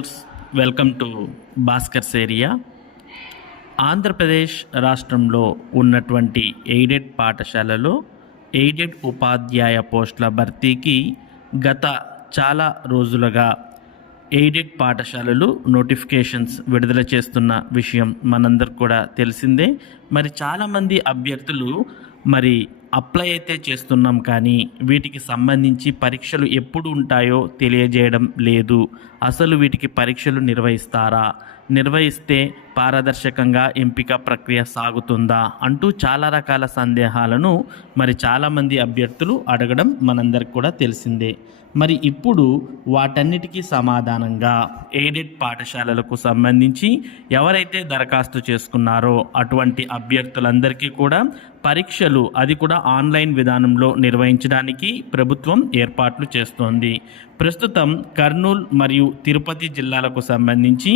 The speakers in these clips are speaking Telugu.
Viewers, welcome to Bhaskar's area. Andhra Pradesh రాష్ట్రంలో ఉన్నటువంటి ఎయిడెడ్ పాఠశాలలో ఎయిడెడ్ ఉపాధ్యాయ పోస్టుల భర్తీకి గత చాలా రోజులుగా ఎయిడెడ్ పాఠశాలలు నోటిఫికేషన్స్ విడుదల చేస్తున్న విషయం మనందరికి కూడా తెలిసిందే. మరి చాలామంది అభ్యర్థులు అప్లై అయితే చేస్తున్నాం, కానీ వీటికి సంబంధించి పరీక్షలు ఎప్పుడు ఉంటాయో తెలియజేయడం లేదు. అసలు వీటికి పరీక్షలు నిర్వహిస్తారా, నిర్వహిస్తే పారదర్శకంగా ఎంపిక ప్రక్రియ సాగుతుందా అంటూ చాలా రకాల సందేహాలను చాలామంది అభ్యర్థులు అడగడం మనందరికి కూడా తెలిసిందే. ఇప్పుడు వాటన్నిటికీ సమాధానంగా ఎయిడెడ్ పాఠశాలలకు సంబంధించి ఎవరైతే దరఖాస్తు చేసుకున్నారో అటువంటి అభ్యర్థులందరికీ కూడా పరీక్షలు, అది కూడా ఆన్లైన్ విధానంలో నిర్వహించడానికి ప్రభుత్వం ఏర్పాట్లు చేస్తోంది. ప్రస్తుతం కర్నూలు మరియు తిరుపతి జిల్లాలకు సంబంధించి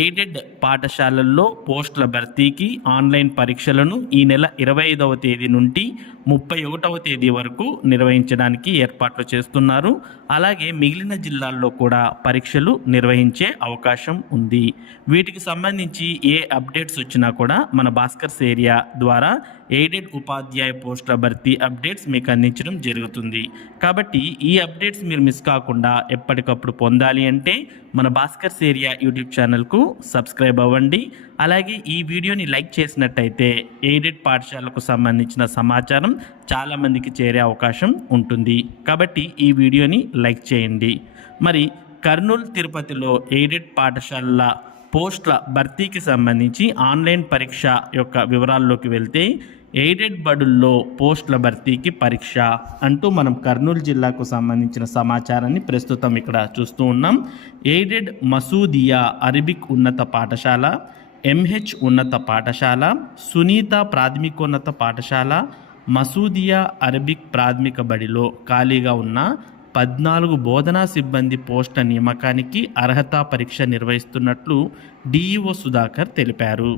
ఎయిడెడ్ పాఠశాలల్లో పోస్టుల భర్తీకి ఆన్లైన్ పరీక్షలను ఈ నెల 25వ తేదీ నుండి 31వ తేదీ వరకు నిర్వహించడానికి ఏర్పాట్లు చేస్తున్నారు. అలాగే మిగిలిన జిల్లాల్లో కూడా పరీక్షలు నిర్వహించే అవకాశం ఉంది. వీటికి సంబంధించి ఏ అప్డేట్స్ వచ్చినా కూడా మన భాస్కర్స్ ఏరియా ద్వారా ఎయిడెడ్ ఉపాధ్యాయ పోస్టుల భర్తీ అప్డేట్స్ మీకు అందించడం జరుగుతుంది. కాబట్టి ఈ అప్డేట్స్ మీరు మిస్ కాకుండా ఎప్పటికప్పుడు పొందాలి అంటే మన భాస్కర్స్ ఏరియా యూట్యూబ్ ఛానల్కు సబ్స్క్రైబ్ అవ్వండి. అలాగే ఈ వీడియోని లైక్ చేసినట్టయితే ఎయిడెడ్ పాఠశాలకు సంబంధించిన సమాచారం చాలామందికి చేరే అవకాశం ఉంటుంది. కాబట్టి ఈ వీడియోని లైక్ చేయండి. కర్నూలు తిరుపతిలో ఎయిడెడ్ పాఠశాలల పోస్టుల భర్తీకి సంబంధించి ఆన్లైన్ పరీక్ష యొక్క వివరాల్లోకి వెళ్తే, ఎయిడెడ్ బడుల్లో పోస్టుల భర్తీకి పరీక్ష అంటూ మనం కర్నూలు జిల్లాకు సంబంధించిన సమాచారాన్ని ప్రస్తుతం ఇక్కడ చూస్తూ ఉన్నాం. ఎయిడెడ్ మసూదియా అరబిక్ ఉన్నత పాఠశాల, ఎంహెచ్ ఉన్నత పాఠశాల, సునీత ప్రాథమికోన్నత పాఠశాల, మసూదియా అరబిక్ ప్రాథమిక బడిలో ఖాళీగా ఉన్న 14 బోధనా సిబ్బంది పోస్టుల నియామకానికి అర్హతా పరీక్ష నిర్వహిస్తున్నట్లు డిఈఓ సుధాకర్ తెలిపారు.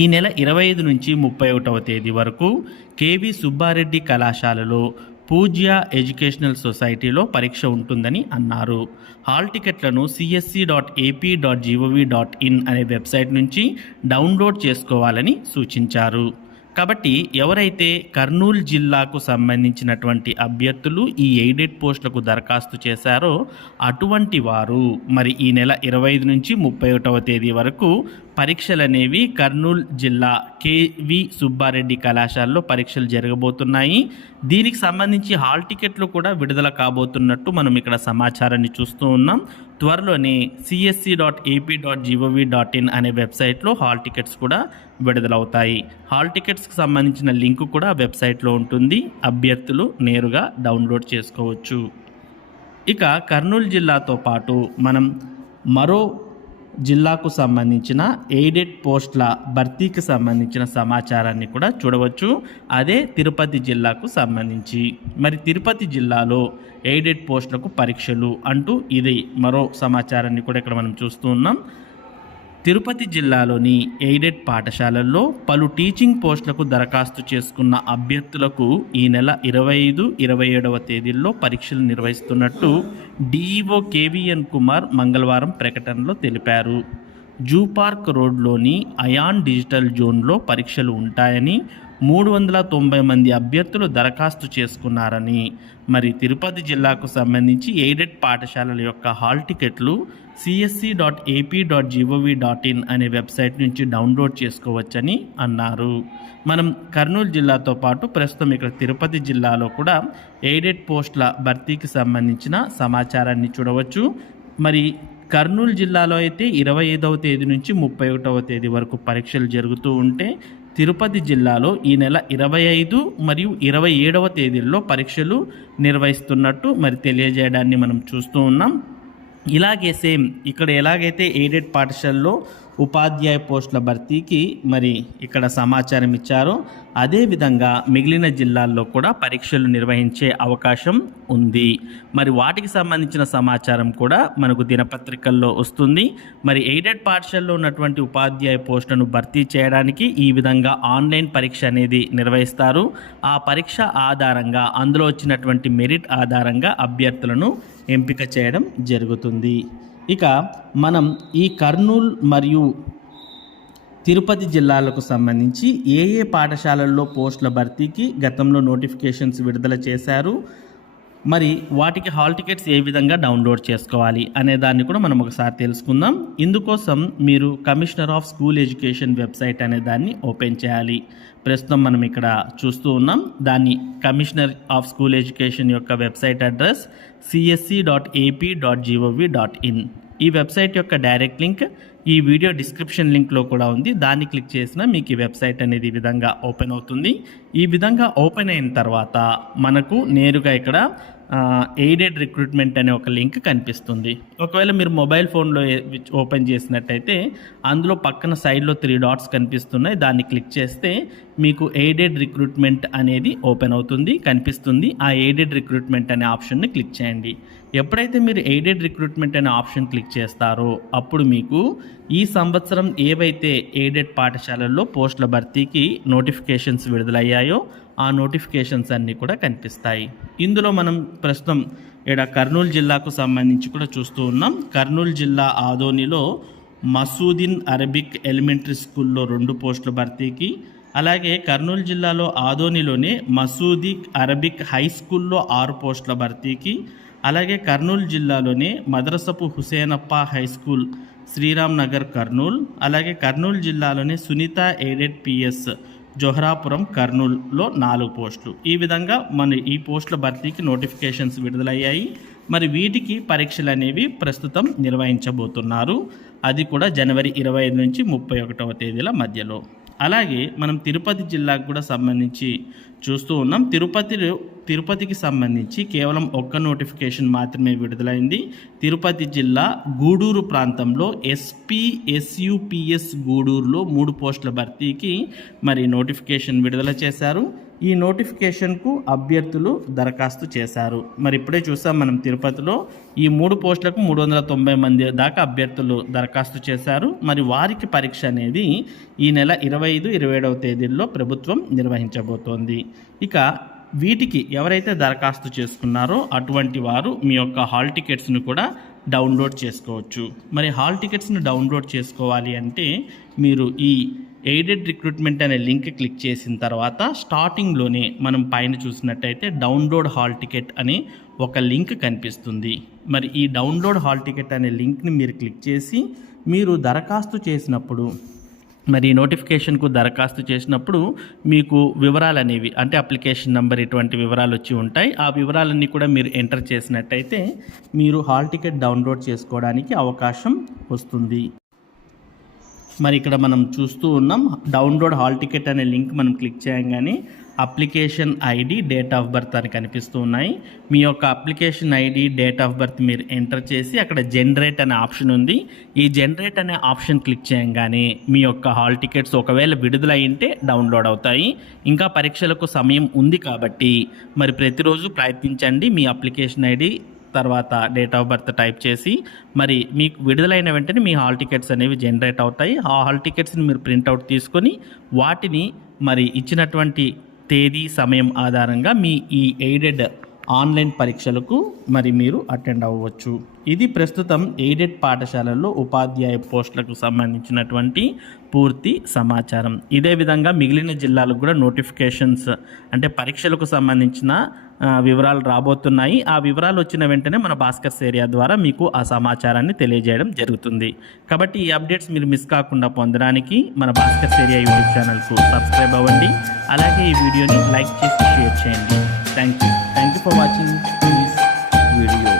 ఈ నెల 25 నుంచి 31వ తేదీ వరకు కేవి సుబ్బారెడ్డి కళాశాలలో పూజ్య ఎడ్యుకేషనల్ సొసైటీలో పరీక్ష ఉంటుందని అన్నారు. హాల్ టికెట్లను csc.ap.gov.in అనే వెబ్సైట్ నుంచి డౌన్లోడ్ చేసుకోవాలని సూచించారు. కాబట్టి ఎవరైతే కర్నూలు జిల్లాకు సంబంధించినటువంటి అభ్యర్థులు ఈ ఎయిడెడ్ పోస్టులకు దరఖాస్తు చేశారో అటువంటి వారు ఈ నెల 25 నుంచి 31వ తేదీ వరకు పరీక్షలు అనేవి కర్నూలు జిల్లా కేవి సుబ్బారెడ్డి కళాశాలలో పరీక్షలు జరగబోతున్నాయి. దీనికి సంబంధించి హాల్ టికెట్లు కూడా విడుదల కాబోతున్నట్టు మనం ఇక్కడ సమాచారాన్ని చూస్తూ ఉన్నాం. త్వరలోనే csc.ap.gov.in అనే వెబ్సైట్లో హాల్ టికెట్స్ కూడా విడుదలవుతాయి. హాల్ టికెట్స్కి సంబంధించిన లింక్ కూడా వెబ్సైట్లో ఉంటుంది. అభ్యర్థులు నేరుగా డౌన్లోడ్ చేసుకోవచ్చు. ఇక కర్నూలు జిల్లాతో పాటు మనం మరో జిల్లాకు సంబంధించిన ఎయిడెడ్ పోస్టుల భర్తీకి సంబంధించిన సమాచారాన్ని కూడా చూడవచ్చు. అదే తిరుపతి జిల్లాకు సంబంధించి తిరుపతి జిల్లాలో ఎయిడెడ్ పోస్టులకు పరీక్షలు అంటూ ఇది మరో సమాచారాన్ని కూడా ఇక్కడ మనం చూస్తూ ఉన్నాం. తిరుపతి జిల్లాలోని ఎయిడెడ్ పాఠశాలల్లో పలు టీచింగ్ పోస్టులకు దరఖాస్తు చేసుకున్న అభ్యర్థులకు ఈ నెల 25, 27వ తేదీల్లో పరీక్షలు నిర్వహిస్తున్నట్టు డిఈఓ కేవీఎన్ కుమార్ మంగళవారం ప్రకటనలో తెలిపారు. జూ పార్క్ రోడ్లోని అయాన్ డిజిటల్ జోన్లో పరీక్షలు ఉంటాయని, 390 మంది అభ్యర్థులు దరఖాస్తు చేసుకున్నారని, తిరుపతి జిల్లాకు సంబంధించి ఎయిడెడ్ పాఠశాలల యొక్క హాల్ టికెట్లు csc.ap.gov.in అనే వెబ్సైట్ నుంచి డౌన్లోడ్ చేసుకోవచ్చని అన్నారు. మనం కర్నూలు జిల్లాతో పాటు ప్రస్తుతం ఇక్కడ తిరుపతి జిల్లాలో కూడా ఎయిడెడ్ పోస్టుల భర్తీకి సంబంధించిన సమాచారాన్ని చూడవచ్చు. కర్నూలు జిల్లాలో అయితే 25వ తేదీ నుంచి 31వ తేదీ వరకు పరీక్షలు జరుగుతూ ఉంటే, తిరుపతి జిల్లాలో ఈ నెల 25 మరియు 27వ తేదీల్లో పరీక్షలు నిర్వహిస్తున్నట్టు తెలియజేయడాన్ని మనం చూస్తూ ఉన్నాం. ఇలాగే సేమ్ ఇక్కడ ఎలాగైతే ఎయిడెడ్ పాఠశాలలో ఉపాధ్యాయ పోస్టుల భర్తీకి ఇక్కడ సమాచారం ఇచ్చారో, అదేవిధంగా మిగిలిన జిల్లాల్లో కూడా పరీక్షలు నిర్వహించే అవకాశం ఉంది. వాటికి సంబంధించిన సమాచారం కూడా మనకు దినపత్రికల్లో వస్తుంది. ఎయిడెడ్ పాఠశాలలో ఉన్నటువంటి ఉపాధ్యాయ పోస్టులను భర్తీ చేయడానికి ఈ విధంగా ఆన్లైన్ పరీక్ష అనేది నిర్వహిస్తారు. ఆ పరీక్ష ఆధారంగా అందులో వచ్చినటువంటి మెరిట్ ఆధారంగా అభ్యర్థులను ఎంపిక చేయడం జరుగుతుంది. ఇక మనం ఈ కర్నూలు మరియు తిరుపతి జిల్లాలకు సంబంధించి ఏ ఏ పాఠశాలల్లో పోస్టుల భర్తీకి గతంలో నోటిఫికేషన్స్ విడుదల చేశారు, మరి వాటికి హాల్ టికెట్స్ ఏ విధంగా డౌన్లోడ్ చేసుకోవాలి అనే దాన్ని కూడా మనం ఒకసారి తెలుసుకుందాం. ఇందుకోసం మీరు commissioner of school education website అనే దాన్ని ఓపెన్ చేయాలి. ప్రస్తుతం మనం ఇక్కడ చూస్తూ ఉన్నాం. దాన్ని కమిషనర్ ఆఫ్ స్కూల్ ఎడ్యుకేషన్ యొక్క వెబ్సైట్ అడ్రస్ csc.ap.gov.in. ఈ వెబ్సైట్ యొక్క డైరెక్ట్ లింక్ ఈ వీడియో డిస్క్రిప్షన్ లింక్లో కూడా ఉంది. దాన్ని క్లిక్ చేసినా మీకు ఈ వెబ్సైట్ అనేది ఈ విధంగా ఓపెన్ అవుతుంది. ఈ విధంగా ఓపెన్ అయిన తర్వాత మనకు నేరుగా ఇక్కడ ఎయిడెడ్ రిక్రూట్మెంట్ అనే ఒక లింక్ కనిపిస్తుంది. ఒకవేళ మీరు మొబైల్ ఫోన్లో ఓపెన్ చేసినట్టయితే అందులో పక్కన సైడ్లో 3 డాట్స్ కనిపిస్తున్నాయి. దాన్ని క్లిక్ చేస్తే మీకు ఎయిడెడ్ రిక్రూట్మెంట్ అనేది ఓపెన్ అవుతుంది, కనిపిస్తుంది. ఆ ఎయిడెడ్ రిక్రూట్మెంట్ అనే ఆప్షన్ని క్లిక్ చేయండి. ఎప్పుడైతే మీరు ఎయిడెడ్ రిక్రూట్మెంట్ అనే ఆప్షన్ క్లిక్ చేస్తారో అప్పుడు మీకు ఈ సంవత్సరం ఏవైతే ఎయిడెడ్ పాఠశాలల్లో పోస్టుల భర్తీకి నోటిఫికేషన్స్ విడుదలయ్యాయో ఆ నోటిఫికేషన్స్ అన్నీ కూడా కనిపిస్తాయి. ఇందులో మనం ప్రస్తుతం ఇక్కడ కర్నూలు జిల్లాకు సంబంధించి కూడా చూస్తూ ఉన్నాం. కర్నూలు జిల్లా ఆదోనిలో మసూదిన్ అరబిక్ ఎలిమెంటరీ స్కూల్లో 2 పోస్టుల భర్తీకి, అలాగే కర్నూలు జిల్లాలో ఆదోనిలోనే మసూదిక్ అరబిక్ హై స్కూల్లో 6 పోస్టుల భర్తీకి, అలాగే కర్నూలు జిల్లాలోనే మద్రసపు హుసేనప్ప హై స్కూల్ శ్రీరామ్ నగర్ కర్నూలు, అలాగే కర్నూలు జిల్లాలోనే సునీత ఎయిడెడ్ పిఎస్ జోహరాపురం కర్నూలులో 4 పోస్టులు. ఈ విధంగా మన ఈ పోస్టుల భర్తీకి నోటిఫికేషన్స్ విడుదలయ్యాయి. మరి వీటికి పరీక్షలు అనేవి ప్రస్తుతం నిర్వహించబోతున్నారు. అది కూడా జనవరి 25 నుంచి 31వ తేదీల మధ్యలో. అలాగే మనం తిరుపతి జిల్లాకు కూడా సంబంధించి చూస్తూ ఉన్నాం. తిరుపతికి సంబంధించి కేవలం ఒక్క నోటిఫికేషన్ మాత్రమే విడుదలైంది. తిరుపతి జిల్లా గూడూరు ప్రాంతంలో SPSUPS గూడూరులో 3 పోస్టుల భర్తీకి మరి నోటిఫికేషన్ విడుదల చేశారు. ఈ నోటిఫికేషన్కు అభ్యర్థులు దరఖాస్తు చేశారు. మరి ఇప్పుడే చూసాం మనం తిరుపతిలో ఈ 3 పోస్టులకు 390 మంది దాకా అభ్యర్థులు దరఖాస్తు చేశారు. మరి వారికి పరీక్ష అనేది ఈ నెల 25, 27వ తేదీల్లో ప్రభుత్వం నిర్వహించబోతోంది. ఇక వీటికి ఎవరైతే దరఖాస్తు చేసుకున్నారో అటువంటి వారు మీ యొక్క హాల్ టికెట్స్ను కూడా డౌన్లోడ్ చేసుకోవచ్చు. మరి హాల్ టికెట్స్ను డౌన్లోడ్ చేసుకోవాలి అంటే మీరు ఈ ఎయిడెడ్ రిక్రూట్మెంట్ అనే లింక్ క్లిక్ చేసిన తర్వాత స్టార్టింగ్లోనే మనం పైన చూసినట్టయితే డౌన్లోడ్ హాల్ టికెట్ అనే ఒక లింక్ కనిపిస్తుంది. మరి ఈ డౌన్లోడ్ హాల్ టికెట్ అనే లింక్ని మీరు క్లిక్ చేసి మీరు దరఖాస్తు చేసినప్పుడు మరి నోటిఫికేషన్కు దరఖాస్తు చేసినప్పుడు మీకు వివరాలు అనేవి అంటే అప్లికేషన్ నెంబర్ ఇటువంటి వివరాలు వచ్చి ఉంటాయి. ఆ వివరాలన్నీ కూడా మీరు ఎంటర్ చేసినట్టయితే మీరు హాల్ టికెట్ డౌన్లోడ్ చేసుకోవడానికి అవకాశం వస్తుంది. మరి ఇక్కడ మనం చూస్తూ ఉన్నాం డౌన్లోడ్ హాల్ టికెట్ అనే లింక్ మనం క్లిక్ చేయగానే application ID, date of birth అని కనిపిస్తూ ఉన్నాయి. మీ యొక్క application ID, date of birth మీరు ఎంటర్ చేసి అక్కడ జనరేట్ అనే ఆప్షన్ ఉంది. ఈ జనరేట్ అనే ఆప్షన్ క్లిక్ చేయగానే మీ యొక్క హాల్ టికెట్స్ ఒకవేళ విడుదల అయింటే డౌన్లోడ్ అవుతాయి. ఇంకా పరీక్షలకు సమయం ఉంది కాబట్టి మరి ప్రతిరోజు ప్రయత్నించండి. మీ అప్లికేషన్ ఐడి తర్వాత డేట్ ఆఫ్ బర్త్ టైప్ చేసి మరి మీకు విడుదలైన వెంటనే మీ హాల్ టికెట్స్ అనేవి జనరేట్ అవుతాయి. ఆ హాల్ టికెట్స్ని మీరు ప్రింట్అవుట్ తీసుకొని వాటిని మరి ఇచ్చినటువంటి తేదీ, సమయం ఆధారంగా మీ ఈ ఎయిడెడ్ ఆన్లైన్ పరీక్షలకు మరి మీరు అటెండ్ అవ్వచ్చు. ఇది ప్రస్తుతం ఎయిడెడ్ పాఠశాలల్లో ఉపాధ్యాయ పోస్టులకు సంబంధించినటువంటి పూర్తి సమాచారం. ఇదే విధంగా మిగిలిన జిల్లాలకు కూడా నోటిఫికేషన్స్ అంటే పరీక్షలకు సంబంధించిన వివరాలు రాబోతున్నాయి. ఆ వివరాలు వచ్చిన వెంటనే మన భాస్కర్స్ ఏరియా ద్వారా మీకు ఆ సమాచారాన్ని తెలియజేయడం జరుగుతుంది. కాబట్టి ఈ అప్డేట్స్ మీరు మిస్ కాకుండా పొందడానికి మన భాస్కర్స్ ఏరియా యూట్యూబ్ ఛానల్కు సబ్స్క్రైబ్ అవ్వండి. అలాగే ఈ వీడియోని లైక్ చేసి షేర్ చేయండి. Thank you for watching this video.